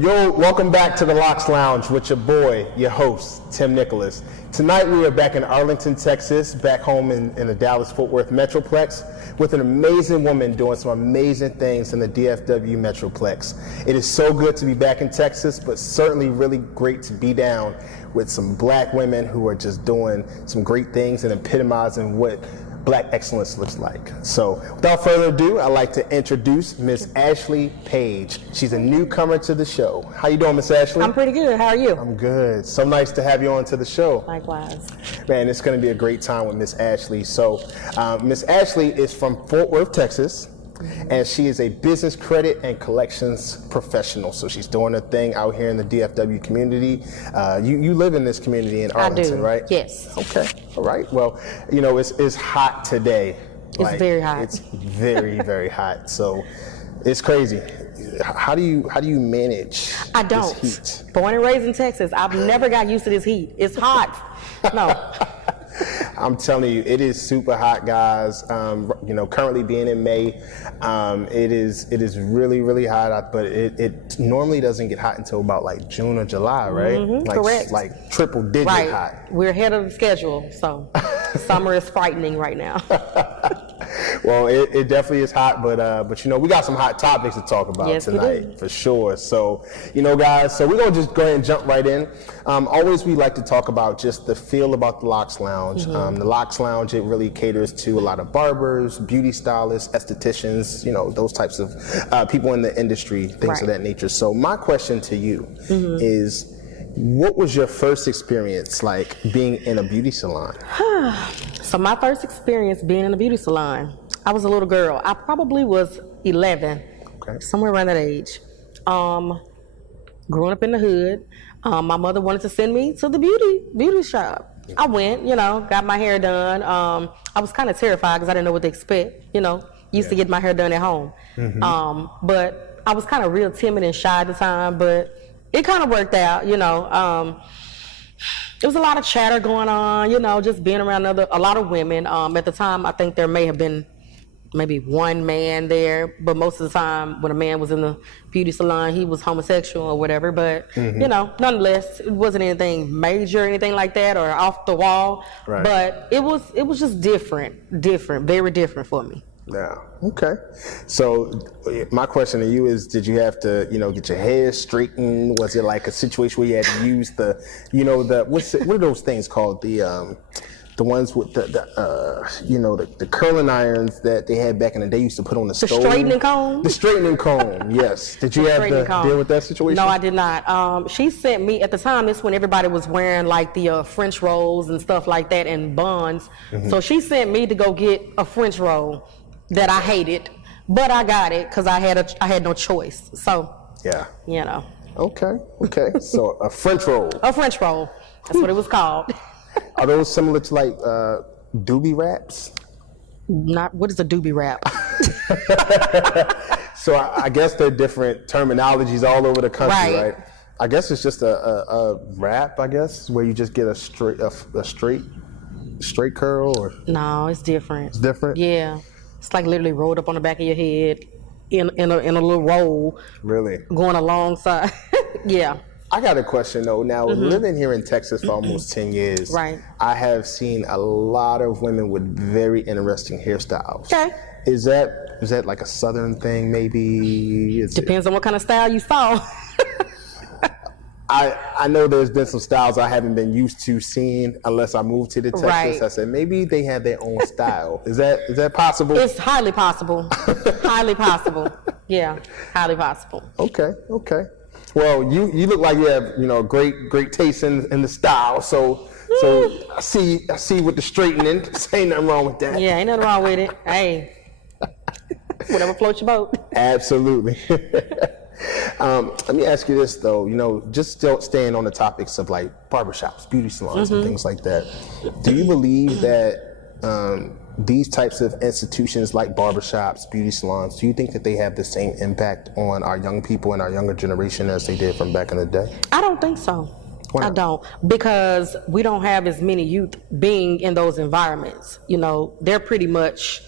Yo, welcome back to the L.O.C.S Lounge with your boy, your host, Tim Nicholas. Tonight we are back in Arlington, Texas, back home in the Dallas-Fort Worth Metroplex with an amazing woman doing some amazing things in the DFW Metroplex. It is so good to be back in Texas, but certainly really great to be down with some black women who are just doing some great things and epitomizing what Black excellence looks like. So without further ado, I'd like to introduce Miss Ashley Page. She's a newcomer to the show. How you doing, Miss Ashley? I'm pretty good. How are you? I'm good. So nice to have you on to the show. Likewise. Man, it's going to be a great time with Miss Ashley. So Miss Ashley is from Fort Worth, Texas. And she is a business credit and collections professional. So she's doing her thing out here in the DFW community. You live in this community in Arlington, right? Yes. Okay. All right. Well, you know, it's hot today. It's very hot. It's very, very hot. So it's crazy. How do you manage this heat? Born and raised in Texas, I've never got used to this heat. It's hot. No. I'm telling you, it is super hot, guys. You know, currently being in May, it is really, really hot. But it normally doesn't get hot until about like June or July, right? Mm-hmm, correct. Like triple digit hot. We're ahead of the schedule, so summer is frightening right now. Well, it definitely is hot, but you know, we got some hot topics to talk about tonight for sure. So, you know, guys, so we're gonna just go ahead and jump right in. Always we like to talk about just the feel about the L.O.C.S Lounge. The L.O.C S Lounge, it really caters to a lot of barbers, beauty stylists, estheticians, you know, those types of people in the industry, things of that nature. So my question to you is, what was your first experience like being in a beauty salon? So my first experience being in a beauty salon, I was a little girl. I probably was 11, somewhere around that age. Growing up in the hood, my mother wanted to send me to the beauty shop. I went, you know, got my hair done. I was kind of terrified because I didn't know what to expect, you know. Used to get my hair done at home. But I was kind of real timid and shy at the time, but it kind of worked out, you know. There was a lot of chatter going on, you know, just being around a lot of women. At the time, I think there may have been maybe one man there, but most of the time when a man was in the beauty salon, he was homosexual or whatever. But, you know, nonetheless, it wasn't anything major, anything like that, or off the wall. But it was just different, very different for me. Yeah. Okay. So my question to you is, did you have to, you know, get your hair straightened? Was it like a situation where you had to use the, you know, what are those things called? The ones with you know, the curling irons that they had back in the day, used to put on the stove. The straightening comb? The straightening comb, yes. Did you have to deal with that situation? No, I did not. She sent me, at the time, this when everybody was wearing like the French rolls and stuff like that and buns. So she sent me to go get a French roll that I hated, but I got it because I had no choice. So, yeah, you know. Okay. So a French roll. A French roll. That's what it was called. Are those similar to like doobie wraps? What is a doobie wrap? So I guess they're different terminologies all over the country, right? I guess it's just a wrap, I guess, where you just get a straight curl, or no, it's different. It's different? Yeah. It's like literally rolled up on the back of your head in a little roll. Really? Going alongside. Yeah. I got a question though. Now, living here in Texas for almost 10 years, I have seen a lot of women with very interesting hairstyles. Okay. Is that like a Southern thing, maybe? Depends on what kind of style you saw. I know there's been some styles I haven't been used to seeing unless I moved to the Texas. I said maybe they have their own style. Is that possible? It's highly possible. Highly possible. Yeah, highly possible. Okay. Well, you look like you have, you know, great taste in the style. So I see with the straightening. Ain't nothing wrong with that. Yeah, ain't nothing wrong with it. Hey, whatever floats your boat. Absolutely. Let me ask you this though, you know, just still staying on the topics of like barbershops, beauty salons, and things like that. Do you believe that these types of institutions like barbershops, beauty salons, do you think that they have the same impact on our young people and our younger generation as they did from back in the day? I don't think so. I don't, because we don't have as many youth being in those environments. You know, they're pretty much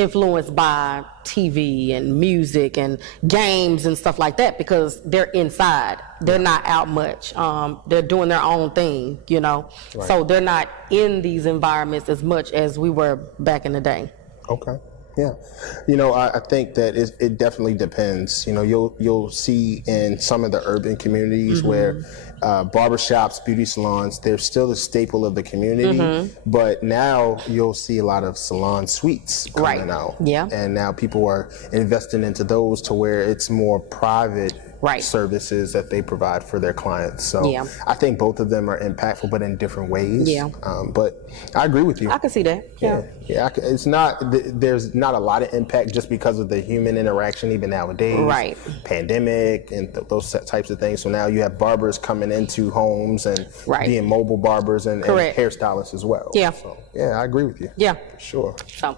influenced by TV and music and games and stuff like that because they're inside. They're not out much. They're doing their own thing, you know. Right. So they're not in these environments as much as we were back in the day. Okay. Yeah. You know, I think that it definitely depends. You know, you'll see in some of the urban communities where barbershops, beauty salons, they're still a staple of the community, but now you'll see a lot of salon suites coming out. Yeah. And now people are investing into those to where it's more private services that they provide for their clients. So I think both of them are impactful, but in different ways. Yeah. But I agree with you. I can see that. Yeah. It's not, there's not a lot of impact just because of the human interaction even nowadays. Right. Pandemic and those types of things. So now you have barbers coming into homes and being mobile barbers and hairstylists as well. Yeah. So I agree with you. Yeah. Sure. So.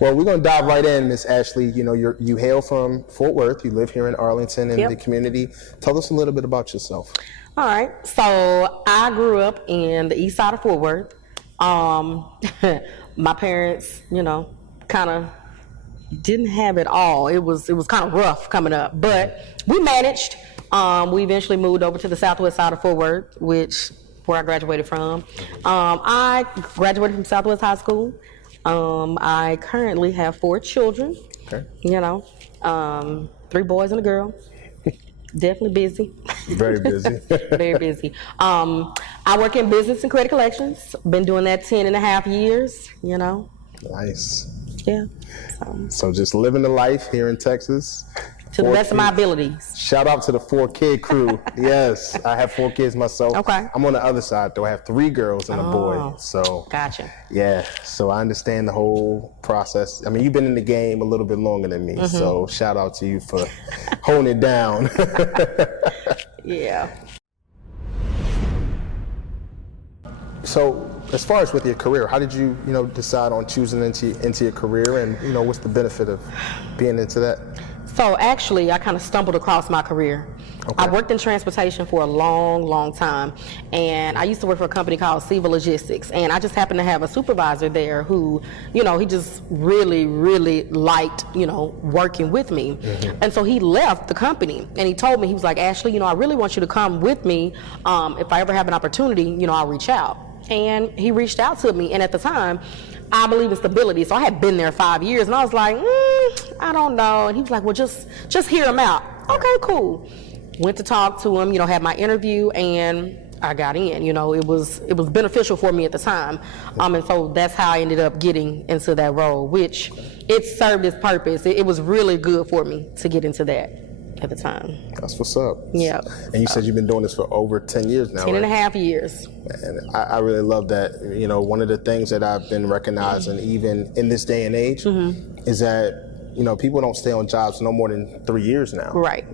Well, we're going to dive right in, Miss Ashley. You know, you hail from Fort Worth. You live here in Arlington in the community. Tell us a little bit about yourself. All right. So I grew up in the east side of Fort Worth. My parents, you know, kind of didn't have it all. It was kind of rough coming up, but we managed. We eventually moved over to the southwest side of Fort Worth, where I graduated from. I graduated from Southwest High School. I currently have 4 children. Okay. You know, 3 boys and a girl. Definitely busy. Very busy. Very busy. I work in business and credit collections. Been doing that 10.5 years, you know. Nice. Yeah. So just living the life here in Texas. To the best of my abilities. Shout out to the 4-kid crew. Yes, I have 4 kids myself. Okay. I'm on the other side though. I have 3 girls and a boy. So gotcha. Yeah. So I understand the whole process. I mean, you've been in the game a little bit longer than me. So shout out to you for holding it down. Yeah. So as far as with your career, how did you decide on choosing into your career, and what's the benefit of being into that? So actually, I kind of stumbled across my career. Okay. I worked in transportation for a long, long time, and I used to work for a company called L.O.C.S Logistics, and I just happened to have a supervisor there who, he just really, really liked, working with me. And so he left the company, and he told me, he was like, Ashley, I really want you to come with me. If I ever have an opportunity, I'll reach out. And he reached out to me, and at the time, I believe in stability, so I had been there 5 years, and I was like, I don't know. And he was like, well, just hear him out. Okay, cool. Went to talk to him, had my interview, and I got in. It was beneficial for me at the time, and so that's how I ended up getting into that role, which it served its purpose. It was really good for me to get into that at the time. That's what's up. Yeah. And you said you've been doing this for over 10 years now, 10.5 years. And I really love that. One of the things that I've been recognizing even in this day and age is that people don't stay on jobs no more than 3 years now. Right.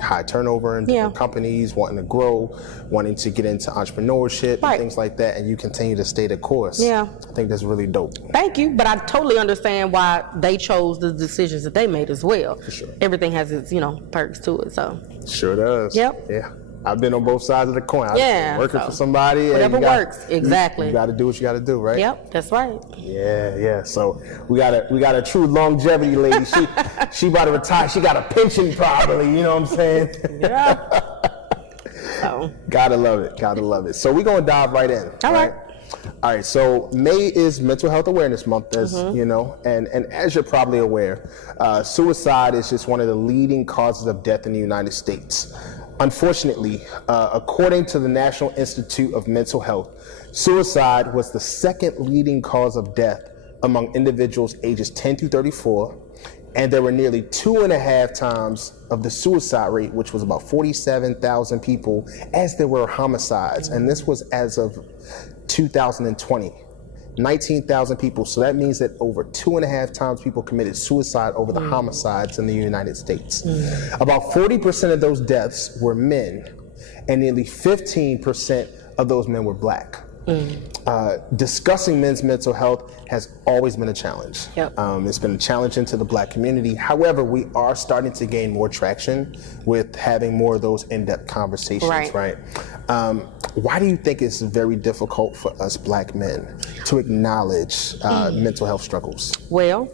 High turnover in different companies, wanting to grow, wanting to get into entrepreneurship and things like that, and you continue to stay the course. Yeah. I think that's really dope. Thank you, but I totally understand why they chose the decisions that they made as well. For sure. Everything has its, perks to it, so. Sure does. Yep. Yeah. I've been on both sides of the coin. Yeah. Working for somebody. Whatever works, exactly. You got to do what you got to do, right? Yep, that's right. Yeah. So we got a true longevity lady. She about to retire. She got a pension probably. You know what I'm saying? Yeah. So. Gotta love it. So we're gonna dive right in. All right. All right. So May is Mental Health Awareness Month, as you know, and as you're probably aware, suicide is just one of the leading causes of death in the United States. Unfortunately, according to the National Institute of Mental Health, suicide was the second leading cause of death among individuals ages 10 through 34, and there were nearly 2.5 times of the suicide rate, which was about 47,000 people, as there were homicides, and this was as of 2020. 19,000 people, so that means that over 2.5 times people committed suicide over the homicides in the United States. About 40% of those deaths were men, and nearly 15% of those men were Black. Discussing men's mental health has always been a challenge. Yep. It's been a challenge into the Black community. However, we are starting to gain more traction with having more of those in-depth conversations, right? Why do you think it's very difficult for us Black men to acknowledge mental health struggles? Well,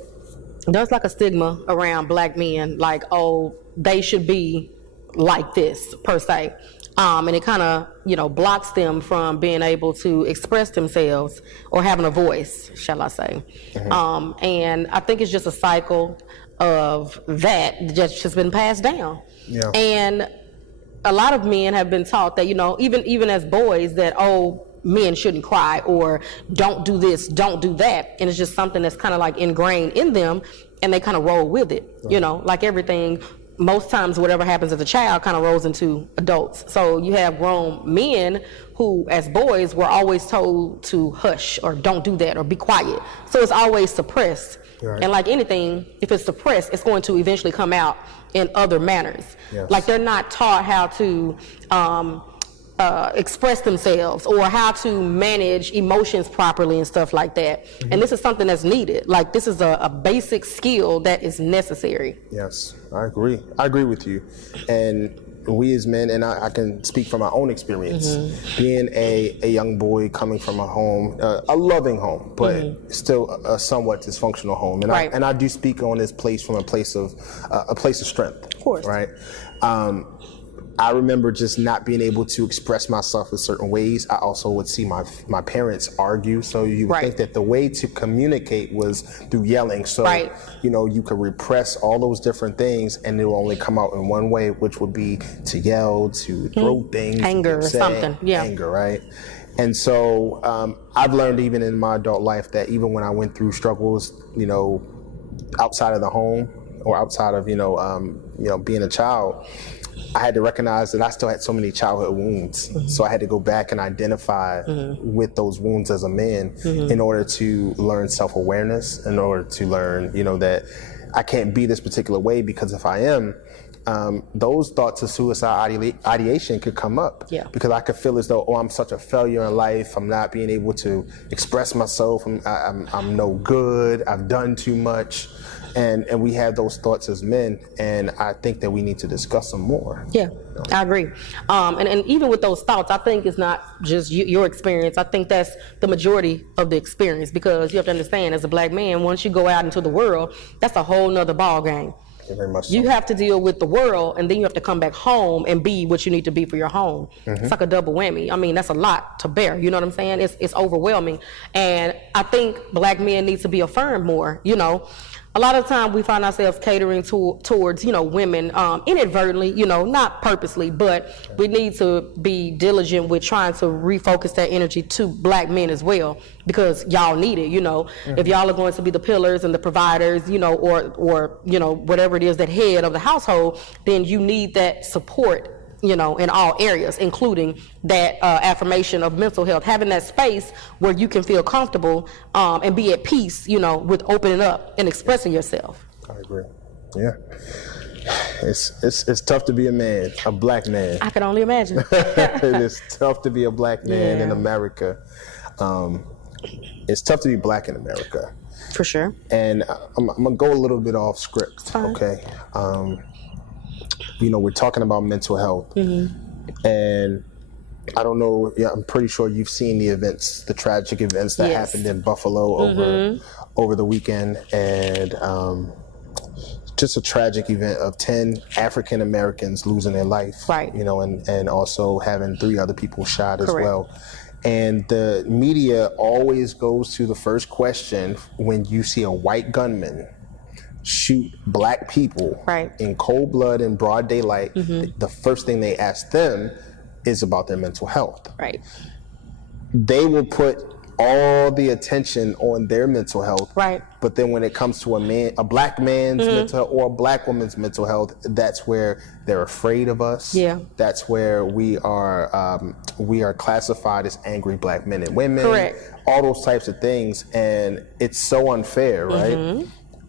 there's like a stigma around black men, like, oh, they should be like this per se. And it kind of, blocks them from being able to express themselves or having a voice, shall I say. And I think it's just a cycle of that that's just been passed down. Yeah. And a lot of men have been taught that, even as boys, that, oh, men shouldn't cry, or don't do this, don't do that. And it's just something that's kind of like ingrained in them, and they kind of roll with it. Like everything, most times whatever happens as a child kind of rolls into adults. So you have grown men who, as boys, were always told to hush or don't do that or be quiet. So it's always suppressed. Right. And like anything, if it's suppressed, it's going to eventually come out in other manners. Yes. Like they're not taught how to express themselves or how to manage emotions properly and stuff like that. And this is something that's needed. Like this is a basic skill that is necessary. Yes, I agree. I agree with you. And we as men, and I can speak from my own experience, being a young boy coming from a home, a loving home, but still a somewhat dysfunctional home. And right. I do speak on this place from a place of strength. Of course. Right. I remember just not being able to express myself in certain ways. I also would see my parents argue. So you would right. think that the way to communicate was through yelling. So, right. You could repress all those different things and it will only come out in one way, which would be to yell, to throw things. Anger or something. Yeah. Anger, right? And so I've learned even in my adult life that even when I went through struggles, outside of the home or outside of, being a child, I had to recognize that I still had so many childhood wounds. So I had to go back and identify with those wounds as a man in order to learn self-awareness, in order to learn, that I can't be this particular way, because if I am, those thoughts of suicide ideation could come up. Yeah. Because I could feel as though, I'm such a failure in life. I'm not being able to express myself. I'm no good. I've done too much. And we have those thoughts as men, and I think that we need to discuss them more. Yeah, I agree. And even with those thoughts, I think it's not just your experience. I think that's the majority of the experience, because you have to understand, as a black man, once you go out into the world, that's a whole nother ball game. Very much so. You have to deal with the world, and then you have to come back home and be what you need to be for your home. It's like a double whammy. I mean, that's a lot to bear. You know what I'm saying? It's overwhelming. And I think black men need to be affirmed more, A lot of the time we find ourselves catering towards, women inadvertently, not purposely, but we need to be diligent with trying to refocus that energy to black men as well, because y'all need it, If y'all are going to be the pillars and the providers, or whatever it is, that head of the household, then you need that support, in all areas, including that affirmation of mental health, having that space where you can feel comfortable and be at peace, with opening up and expressing yourself. I agree. Yeah. It's tough to be a man, a black man. I can only imagine. It is tough to be a black man in America. It's tough to be black in America. For sure. And I'm going to go a little bit off script, okay? We're talking about mental health, and I don't know, I'm pretty sure you've seen the tragic events that happened in Buffalo over the weekend, and just a tragic event of 10 African Americans losing their life, right? And also having 3 other people shot as well. And the media always goes to the first question when you see a white gunman shoot black people in cold blood in broad daylight. The first thing they ask them is about their mental health. Right. They will put all the attention on their mental health. Right. But then when it comes to a black man's mental health or a black woman's mental health, that's where they're afraid of us. Yeah. That's where we are classified as angry black men and women. Correct. All those types of things, and it's so unfair, right?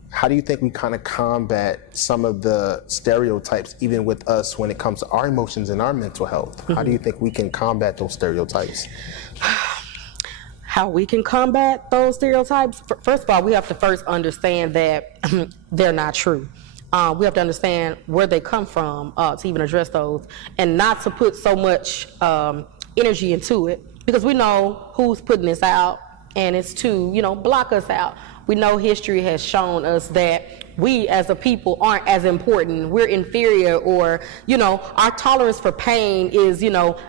How do you think we kind of combat some of the stereotypes, even with us, when it comes to our emotions and our mental health? How do you think we can combat those stereotypes? How we can combat those stereotypes? First of all, we have to first understand that they're not true. We have to understand where they come from to even address those, and not to put so much energy into it, because we know who's putting this out, and it's to, block us out, We know history has shown us that we as a people aren't as important. We're inferior, or, our tolerance for pain is,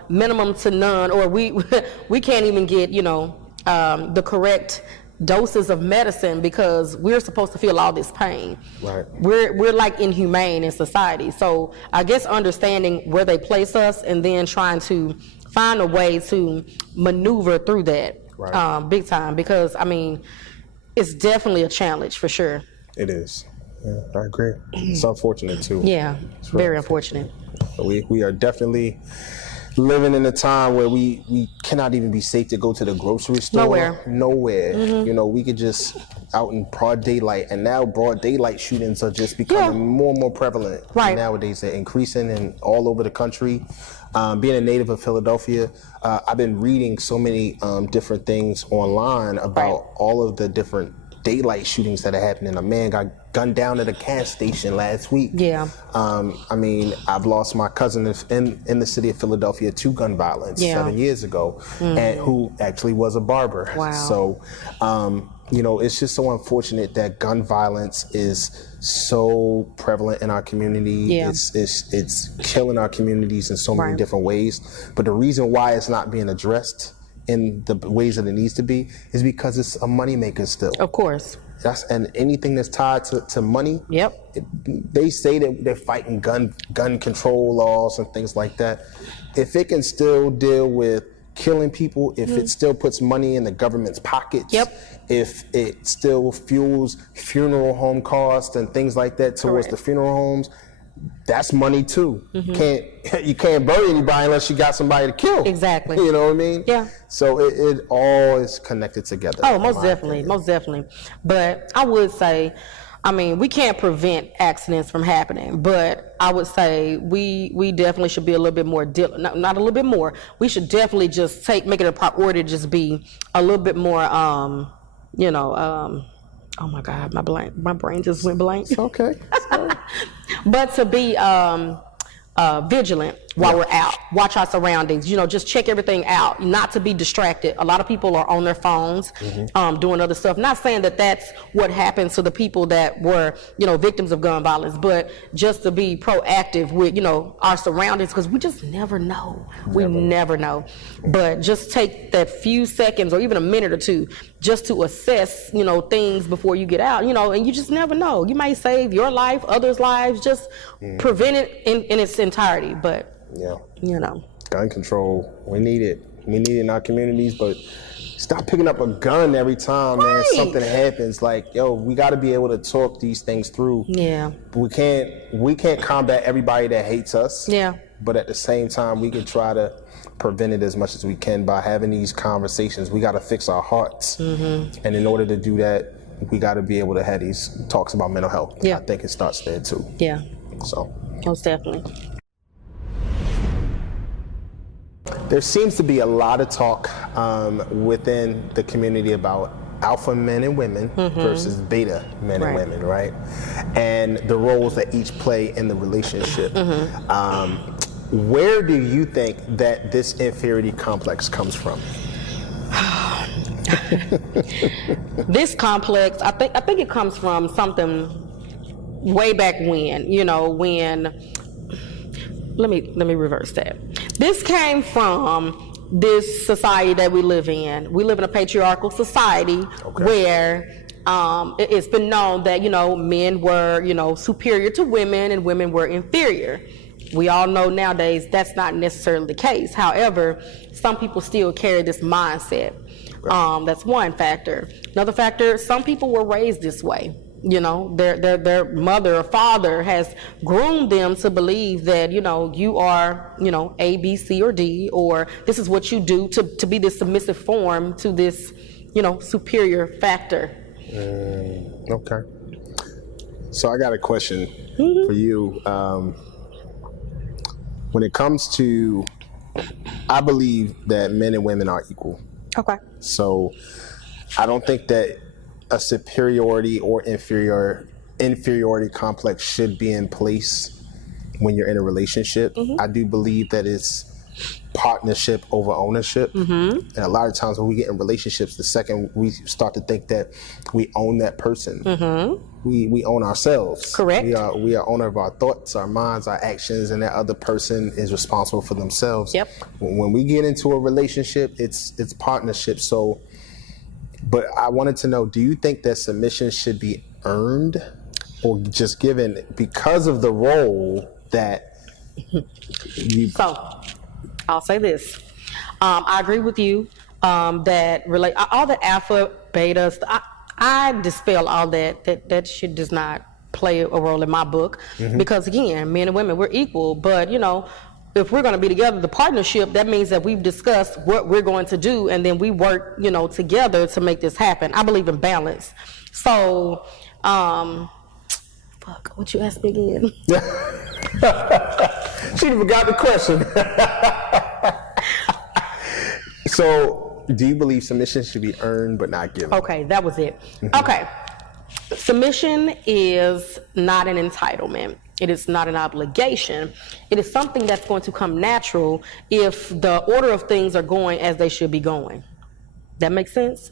minimum to none, or we we can't even get, the correct doses of medicine because we're supposed to feel all this pain. Right. We're like inhumane in society. So I guess understanding where they place us and then trying to find a way to maneuver through that, right. Big time, because it's definitely a challenge for sure. It is. Yeah, I agree. It's unfortunate too. Yeah, it's very unfortunate. We are definitely living in a time where we cannot even be safe to go to the grocery store. Nowhere. Mm-hmm. We could just out in broad daylight, and now broad daylight shootings are just becoming more and more prevalent. Right. Nowadays, they're increasing and all over the country. Being a native of Philadelphia, I've been reading so many different things online about all of the different daylight shootings that are happening. A man got gunned down at a gas station last week. Yeah. I've lost my cousin in the city of Philadelphia to gun violence 7 years ago, and who actually was a barber. Wow. So, it's just so unfortunate that gun violence is so prevalent in our community. Yeah. It's killing our communities in so many different ways. But the reason why it's not being addressed in the ways that it needs to be is because it's a moneymaker still. Of course. And anything that's tied to money. Yep. They say that they're fighting gun control laws and things like that. If it can still deal with killing people, if it still puts money in the government's pockets, if it still fuels funeral home costs and things like that towards the funeral homes, that's money too. You can't bury anybody unless you got somebody to kill. Exactly. You know what I mean? Yeah. So it all is connected together. Oh, most definitely. But I would say, we can't prevent accidents from happening, but I would say we definitely should be a little bit more, not a little bit more, we should definitely just make it a priority to just be a little bit more, oh my God, my brain just went blank. It's okay. But to be vigilant while we're out, watch our surroundings, just check everything out, not to be distracted. A lot of people are on their phones, doing other stuff. Not saying that that's what happens to the people that were, victims of gun violence, but just to be proactive with, our surroundings, because we just never know. We never know. But just take that few seconds or even a minute or two just to assess, things before you get out, and you just never know. You might save your life, others' lives, just prevent it in its entirety. But gun control, we need it. We need it in our communities, but stop picking up a gun every time, man, something happens. Like, we got to be able to talk these things through. Yeah. We can't combat everybody that hates us. Yeah. But at the same time, we can try to prevent it as much as we can by having these conversations. We got to fix our hearts. And in order to do that, we got to be able to have these talks about mental health. Yeah. I think it starts there too. Yeah. So. Most definitely. There seems to be a lot of talk within the community about alpha men and women versus beta men and women, right? And the roles that each play in the relationship. Where do you think that this inferiority complex comes from? This complex, I think it comes from something way back when, let me reverse that. This came from this society that we live in. We live in a patriarchal society where it's been known that, men were, superior to women and women were inferior. We all know nowadays that's not necessarily the case. However, some people still carry this mindset. That's one factor. Another factor, some people were raised this way. Their mother or father has groomed them to believe that, you are, A, B, C, or D, or this is what you do to be this submissive form to this, superior factor. Okay. So I got a question for you. When it comes to, I believe that men and women are equal. Okay. So I don't think that a superiority or inferiority complex should be in place when you're in a relationship. I do believe that it's partnership over ownership. And a lot of times when we get in relationships, the second we start to think that we own that person, we own ourselves. Correct. We are owner of our thoughts, our minds, our actions, and that other person is responsible for themselves. Yep. When we get into a relationship, it's partnership. So, but I wanted to know, do you think that submission should be earned or just given because of the role that you... So, I'll say this. I agree with you that all the alpha, betas, I dispel all that. That shit does not play a role in my book because, again, men and women, we're equal. But, you know, if we're going to be together, the partnership, that means that we've discussed what we're going to do and then we work, you know, together to make this happen. I believe in balance. So, fuck, what you asked me again? She forgot the question. So, do you believe submission should be earned but not given? Okay, that was it. Okay. Submission is not an entitlement. It is not an obligation. It is something that's going to come natural if the order of things are going as they should be going. That makes sense?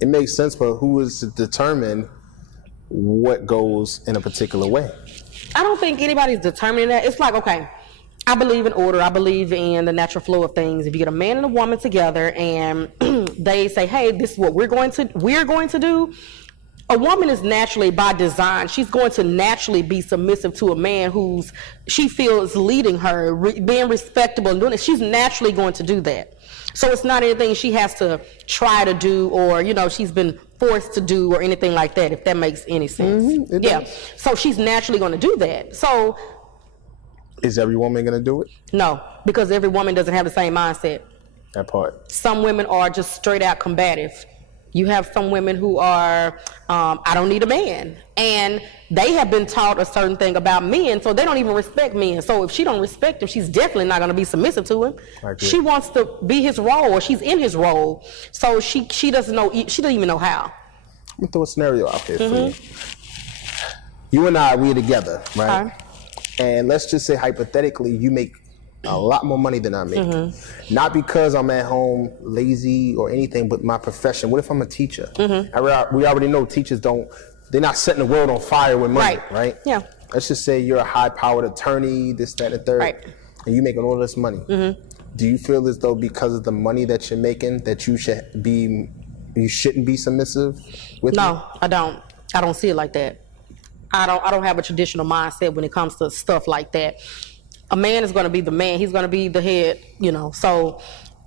It makes sense, but who is to determine what goes in a particular way? I don't think anybody's determining that. It's like, okay, I believe in order. I believe in the natural flow of things. If you get a man and a woman together and they say, hey, this is what we're going to do, a woman is naturally, by design, she's going to naturally be submissive to a man who's she feels leading her, being respectable and doing it. She's naturally going to do that. So it's not anything she has to try to do or, you know, she's been forced to do or anything like that, if that makes any sense. Yeah. So she's naturally going to do that. So is every woman going to do it? No, because every woman doesn't have the same mindset. That part. Some women are just straight out combative. You have some women who are, I don't need a man. And they have been taught a certain thing about men, so they don't even respect men. So if she don't respect him, she's definitely not going to be submissive to him. She wants to be his role, or she's in his role. So she doesn't know, she doesn't even know how. Let me throw a scenario out there for you. You and I, we're together, right? And let's just say hypothetically, you make a lot more money than I make. Not because I'm at home lazy or anything, but my profession. What if I'm a teacher? We already know teachers they're not setting the world on fire with money, right? Yeah. Let's just say you're a high-powered attorney, this, that, and the third, and you're making all this money. Do you feel as though because of the money that you're making that you shouldn't be submissive with me? I don't. I don't see it like that. I don't have a traditional mindset when it comes to stuff like that. A man is going to be the man. He's going to be the head, you know. So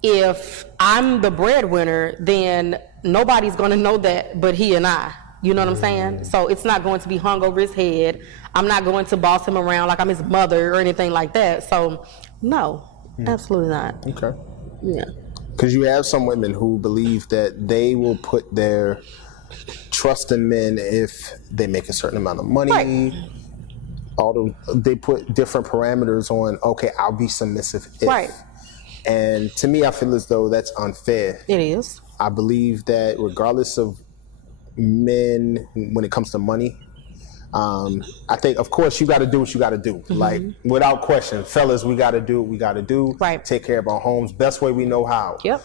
if I'm the breadwinner, then nobody's going to know that but he and I. You know what I'm saying? So it's not going to be hung over his head. I'm not going to boss him around like I'm his mother or anything like that. So no, absolutely not. Okay. Yeah. Because you have some women who believe that they will put their trust in men if they make a certain amount of money. They put different parameters on, okay, I'll be submissive if. And to me, I feel as though that's unfair. It is. I believe that regardless of men, when it comes to money, I think, of course, you got to do what you got to do. Like, without question, fellas, we got to do what we got to do. Take care of our homes best way we know how. Yep.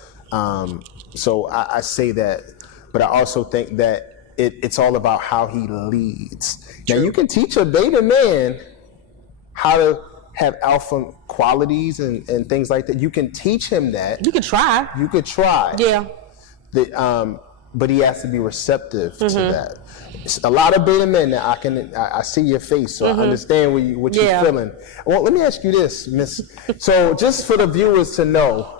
So I say that, but I also think that it's all about how he leads. Now, you can teach a beta man how to have alpha qualities and things like that. You can teach him that. You could try. You could try. Yeah. But he has to be receptive to that. A lot of beta men that I see your face, so I understand what you're feeling. Well, let me ask you this, Miss. So just for the viewers to know,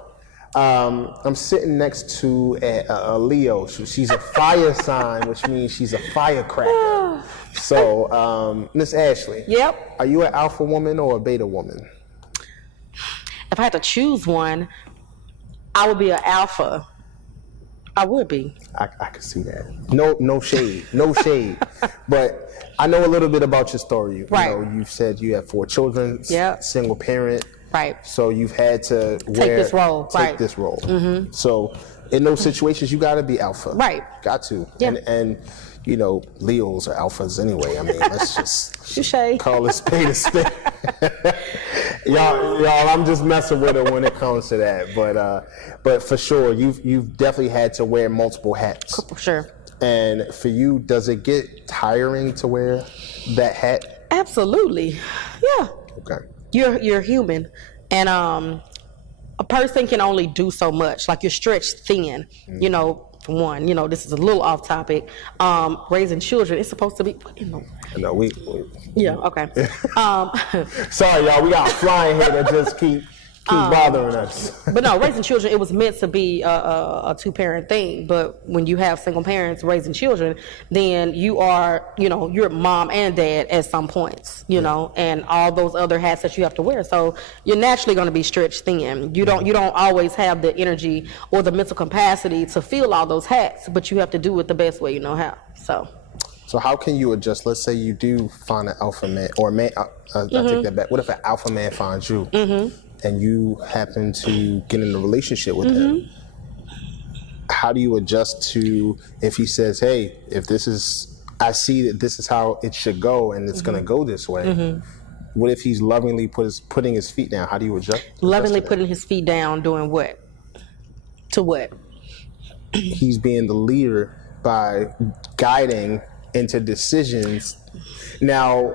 I'm sitting next to a Leo. She's a fire sign, which means she's a firecracker. So, Miss Ashley. Yep. Are you an alpha woman or a beta woman? If I had to choose one, I would be an alpha. I would be. I can see that. No shade. No shade. But I know a little bit about your story. You know, you've said you have 4 children, single parent. So you've had to take this role. So in those situations, you got to be alpha. Got to. Yeah. And you know, Leos are alphas anyway. I mean, let's just call a spade a spade. y'all, I'm just messing with her when it comes to that. But for sure, you've definitely had to wear multiple hats. For sure. And for you, does it get tiring to wear that hat? Absolutely. Yeah. Okay. You're human, and a person can only do so much. Like, you're stretched thin. You know, for one, you know, this is a little off topic. Raising children, it's supposed to be. What in the? No, we Yeah. Okay. Sorry, y'all. We got a fly in here that just keep bothering us. But no, raising children, it was meant to be a two-parent thing. But when you have single parents raising children, then you are, you know, you're mom and dad at some points, you know, and all those other hats that you have to wear. So you're naturally going to be stretched thin. You don't always have the energy or the mental capacity to fill all those hats, but you have to do it the best way you know how. So how can you adjust? Let's say you do find an alpha man, or a man, I take that back. What if an alpha man finds you and you happen to get in a relationship with him? How do you adjust to, if he says, hey, I see that this is how it should go and it's going to go this way. What if he's lovingly putting his feet down? How do you adjust? Lovingly putting his feet down, doing what? To what? He's being the leader by guiding into decisions. Now,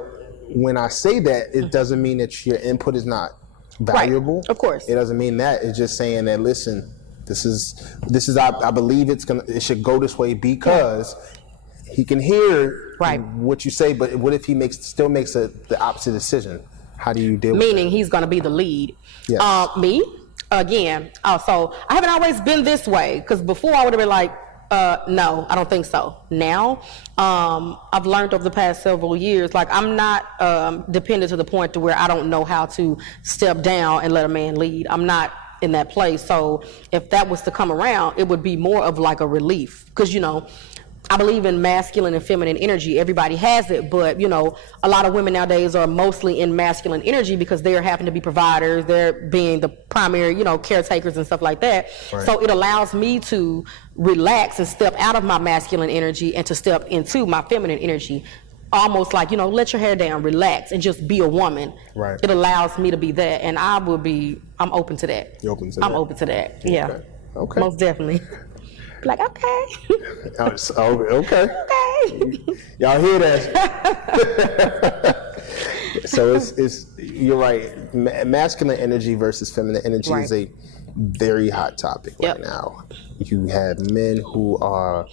when I say that, it doesn't mean that your input is not valuable. Right. Of course. It doesn't mean that. It's just saying that, listen, this is I believe it should go this way, because he can hear what you say, but what if he still makes the opposite decision? How do you deal with Meaning he's going to be the lead. Yes. Me, again, so I haven't always been this way, because before I would have been like, no, I don't think so. Now, I've learned over the past several years, like, I'm not dependent to the point to where I don't know how to step down and let a man lead. I'm not in that place. So if that was to come around, it would be more of like a relief, because, you know, I believe in masculine and feminine energy. Everybody has it, but, you know, a lot of women nowadays are mostly in masculine energy because they're having to be providers. They're being the primary, you know, caretakers and stuff like that. Right. So it allows me to relax and step out of my masculine energy and to step into my feminine energy. Almost like, you know, let your hair down, relax, and just be a woman. Right. It allows me to be that, and I'm open to that. You're open to that? I'm open to that, yeah. Okay. Most definitely. Like, okay. Okay. Okay. Y'all hear that? So it's you're right. Masculine energy versus feminine energy is a very hot topic right now. You have men who are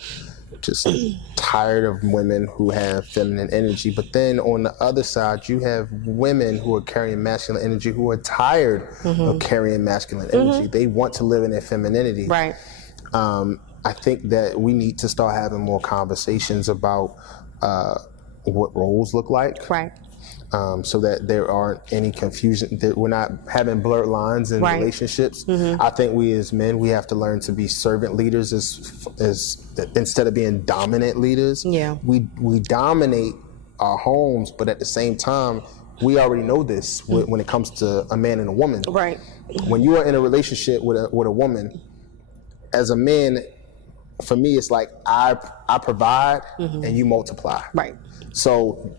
just tired of women who have feminine energy, but then on the other side, you have women who are carrying masculine energy who are tired of carrying masculine energy. They want to live in their femininity. Right. I think that we need to start having more conversations about what roles look like. Right. So that there aren't any confusion, that we're not having blurred lines in relationships. I think we as men, we have to learn to be servant leaders as instead of being dominant leaders. Yeah. We dominate our homes, but at the same time, we already know this when it comes to a man and a woman. Right. When you are in a relationship with a woman, as a man, for me, it's like I provide and you multiply. Right. So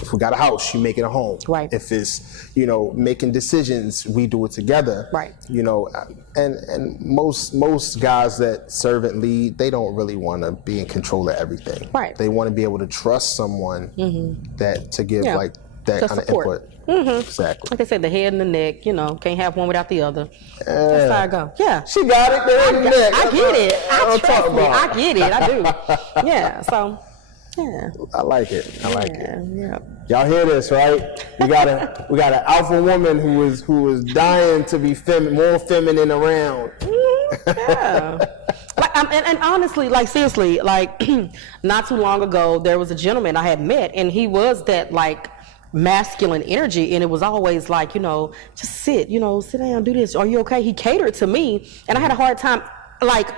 if we got a house, you make it a home. Right. If it's, you know, making decisions, we do it together. Right. You know, and most guys that servant lead, they don't really want to be in control of everything. Right. They want to be able to trust someone that to give like that To kind support. of input. Exactly. Like I said, the head and the neck, you know, can't have one without the other. That's how I go. Yeah. She got it. The head and neck. I get it. Trust Me. I get it. I do. Yeah. So, yeah. I like it. I like it. Yeah. Y'all hear this, right? We got an alpha woman who is dying to be more feminine around. Yeah. Like, and honestly, like, seriously, like, not too long ago, there was a gentleman I had met, and he was that, like, masculine energy, and it was always like, you know, just sit down, do this. Are you okay? He catered to me, and I had a hard time, like,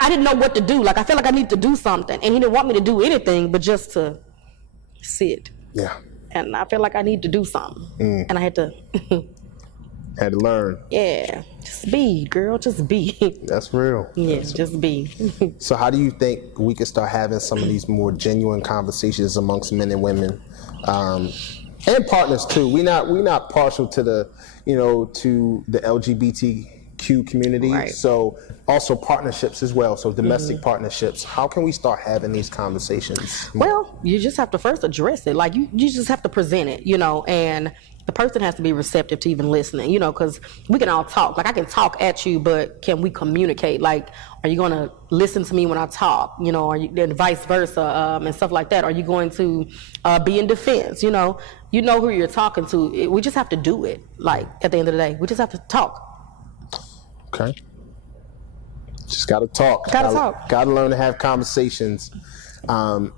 I didn't know what to do. Like, I felt like I needed to do something, and he didn't want me to do anything but just to sit. Yeah. And I felt like I needed to do something, and I had to. Had to learn. Yeah, just be, girl, just be. That's real. Yeah, just be. So how do you think we could start having some of these more genuine conversations amongst men and women And partners too. We not partial to the, to the LGBTQ community. Right. So also partnerships as well. So domestic partnerships. How can we start having these conversations? Well, you just have to first address it. Like you just have to present it, and the person has to be receptive to even listening, because we can all talk. Like I can talk at you, but can we communicate? Like, are you going to listen to me when I talk? And vice versa, and stuff like that. Are you going to be in defense? You know who you're talking to. We just have to do it. Like at the end of the day, we just have to talk. Okay. Just got to talk. Got to learn to have conversations. I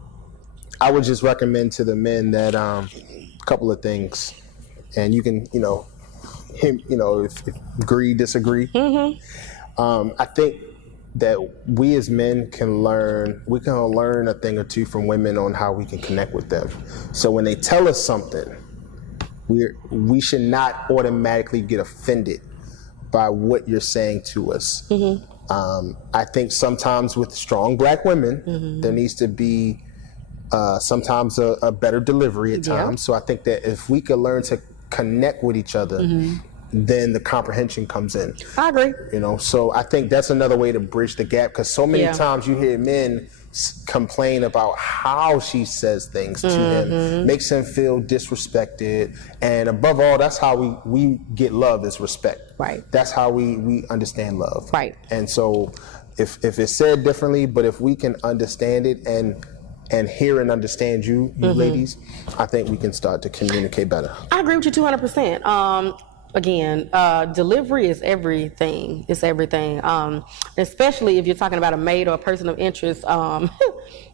would just recommend to the men that a couple of things, and you can, if agree, disagree. I think that we as men can learn a thing or two from women on how we can connect with them. So when they tell us something, we should not automatically get offended by what you're saying to us. I think sometimes with strong black women, there needs to be sometimes a better delivery at times. So I think that if we could learn to connect with each other, then the comprehension comes in. I agree. So I think that's another way to bridge the gap, because so many times you hear men complain about how she says things to him, makes him feel disrespected, and above all, that's how we get love, is respect. Right. That's how we understand love. Right. And so if it's said differently, but if we can understand it and hear and understand you ladies, I think we can start to communicate better. I agree with you 200%. Again, delivery is everything. It's everything. Especially if you're talking about a mate or a person of interest.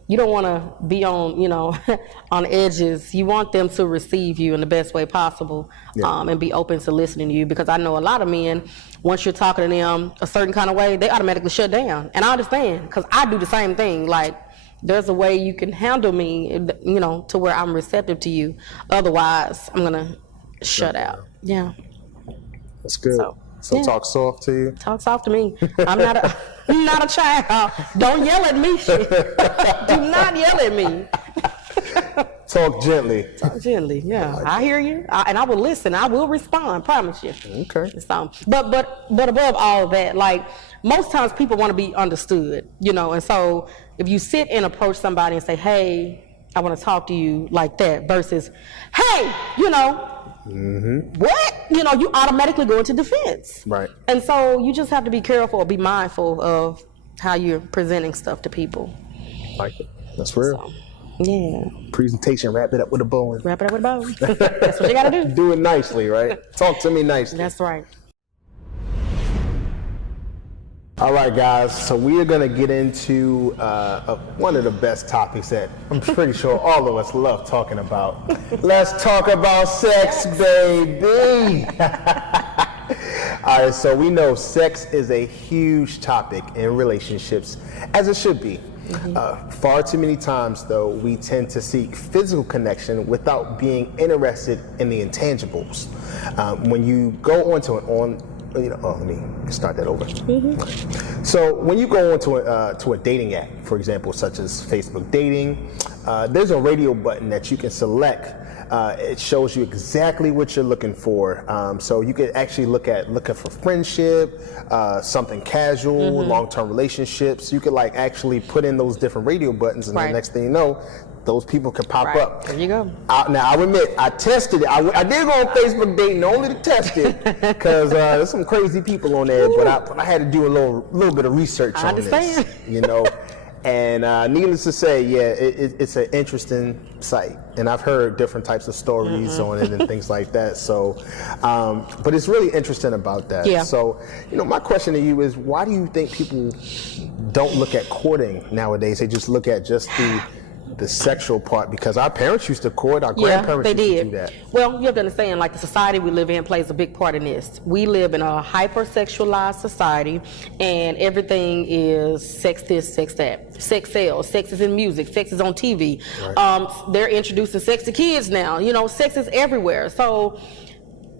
You don't want to be on, on edges. You want them to receive you in the best way possible, and be open to listening to you. Because I know a lot of men, once you're talking to them a certain kind of way, they automatically shut down. And I understand, because I do the same thing. Like, there's a way you can handle me, to where I'm receptive to you. Otherwise, I'm gonna shut out. Yeah. That's good. So talk soft to you. Talk soft to me. I'm not a child. Don't yell at me. Do not yell at me. Talk gently. Talk gently. Yeah, I hear you, and I will listen. I will respond. Promise you. Okay. So, but above all of that, like most times people want to be understood, and so if you sit and approach somebody and say, "Hey, I want to talk to you," like that, versus, "Hey, what?" You automatically go into defense. Right. And so you just have to be careful, be mindful of how you're presenting stuff to people. Like it. That's real. So, yeah. Presentation, wrap it up with a bow. Wrap it up with a bow. That's what you got to do. Do it nicely, right? Talk to me nicely. That's right. All right, guys, so we are going to get into one of the best topics that I'm pretty sure all of us love talking about. Let's talk about sex, baby. All right, so we know sex is a huge topic in relationships, as it should be. Far too many times, though, we tend to seek physical connection without being interested in the intangibles. When you go onto let me start that over. So when you go onto a dating app, for example, such as Facebook dating, there's a radio button that you can select. It shows you exactly what you're looking for. So you could actually looking for friendship, something casual, long-term relationships. You could actually put in those different radio buttons, and the next thing you know, those people can pop up. There you go. Now, I admit, I tested it. I did go on Facebook dating only to test it, because there's some crazy people on there, but I had to do a little bit of research on this. And needless to say, it's an interesting site. And I've heard different types of stories on it and things like that. So, but it's really interesting about that. Yeah. So, my question to you is, why do you think people don't look at courting nowadays? They just look at just the sexual part, because our parents used to court, our grandparents used to do that. Well, you have to understand, the society we live in plays a big part in this. We live in a hypersexualized society, and everything is sex this, sex that. Sex sells. Sex is in music. Sex is on TV. Right. They're introducing sex to kids now. Sex is everywhere. So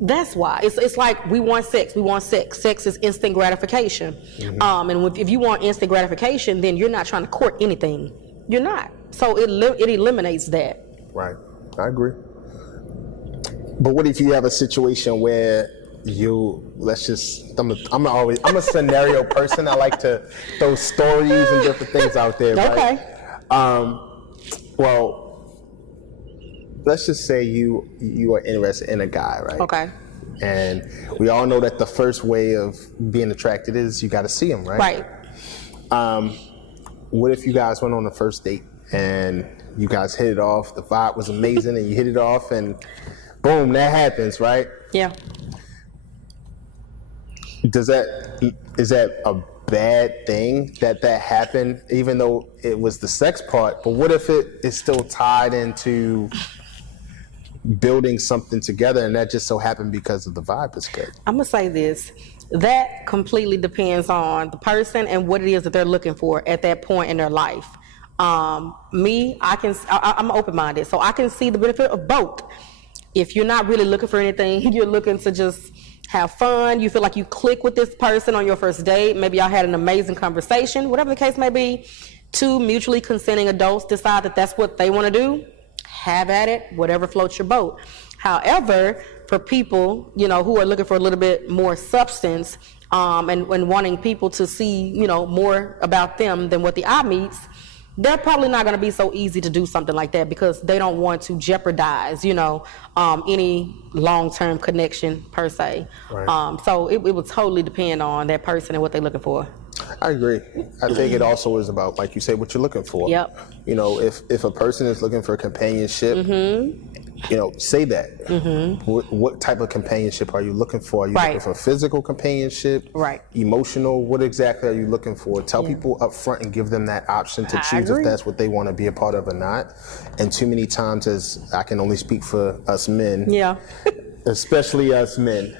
that's why it's like we want sex. We want sex. Sex is instant gratification. And if you want instant gratification, then you're not trying to court anything. You're not. So it eliminates that. Right. I agree. But what if you have a situation where I'm a scenario person. I like to throw stories and different things out there, right? Okay. Well, let's just say you are interested in a guy, right? Okay. And we all know that the first way of being attracted is you got to see him, right? Right. What if you guys went on a first date and you guys hit it off, the vibe was amazing, and you hit it off, and boom, that happens, right? Yeah. Is that a bad thing that happened, even though it was the sex part? But what if it is still tied into building something together, and that just so happened because of the vibe is good? I'm gonna say this. That completely depends on the person and what it is that they're looking for at that point in their life. I'm open-minded, so I can see the benefit of both. If you're not really looking for anything, you're looking to just have fun, you feel like you click with this person on your first date, maybe y'all had an amazing conversation, whatever the case may be, two mutually consenting adults decide that that's what they want to do, have at it, whatever floats your boat. However, for people, who are looking for a little bit more substance, and wanting people to see, more about them than what the eye meets, they're probably not going to be so easy to do something like that because they don't want to jeopardize, any long-term connection per se. Right. So it would totally depend on that person and what they're looking for. I agree. I think it also is about, like you say, what you're looking for. Yep. If a person is looking for companionship, say that. Mm-hmm. What type of companionship are you looking for? Are you looking for physical companionship? Right. Emotional? What exactly are you looking for? Tell people up front and give them that option to choose if that's what they want to be a part of or not. And too many times, as I can only speak for us men, especially us men,